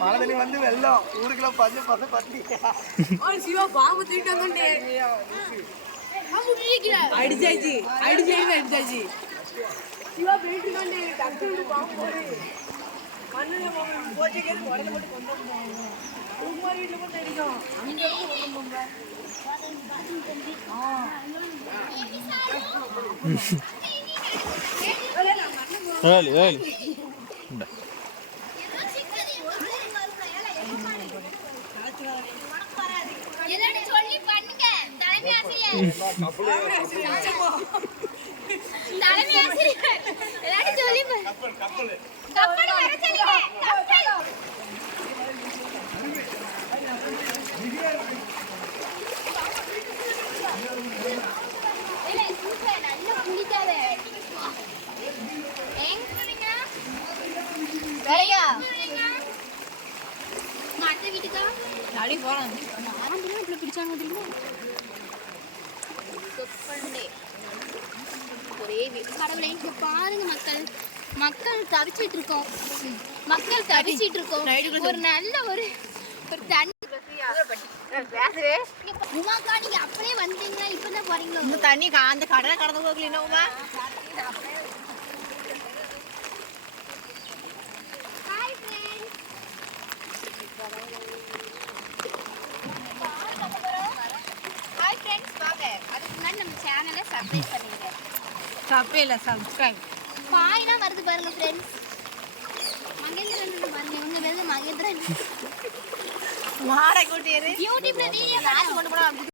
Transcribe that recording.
மழை தண்ணி வந்து வெள்ளம். ஊருக்குள்ள பஞ்சு பசங்க பட்டி சிவா பாம்பு தூக்கிட்டு அடிச்சாச்சு. அடிச்சாச்சு அடிச்சாச்சு. சிவா போயிட்டு பாம்பு போடு. போச்சு உடனே கொண்டு போட்டு அடிக்கும் அங்க இருந்து கொண்டு வந்தாங்க வேலி வேலி இந்தா. ஏதாவது சொல்லி பண்ணுங்க தலைமை ஆசிரியர் தலைமை ஆசிரியர் ஏதாவது சொல்லி போறீங்க? உங்க அத்தை வீட்டுக்கா? அடி போறான் ஆரம்பினா இப்படி பிடிச்சாங்க தெரியுமா. ஒரே கடவுளே இங்க பாருங்க மக்கள். மக்கள் தவிச்சிட்டு இருக்கோம் மக்கள் தவிச்சிட்டு இருக்கோம் ஒரு நல்ல ஒரு ஒரு தண்ணி உமாக்கா நீங்க அப்படியே வந்தீங்களா இப்பதான் போறீங்களா? தண்ணி அந்த கடலை கடந்து போகல என்னவுமா ஹாய் ஃப்ரெண்ட்ஸ் ஹாய் ஃப்ரெண்ட்ஸ் வாங்க அதுக்கு முன்னாடி சேனலை சப்ஸ்கிரைப் பண்ணிடுங்க தப்பே இல்லை சப்ஸ்கிரைப் பாய்னா வருது பாருங்க ஃப்ரெண்ட்ஸ் மகேந்திரன் பாருங்க இவங்க பேரு மகேந்திரன். மாடை கூட்டியது. யூடியூப்ல வீடியோ காசு கொண்டு போனா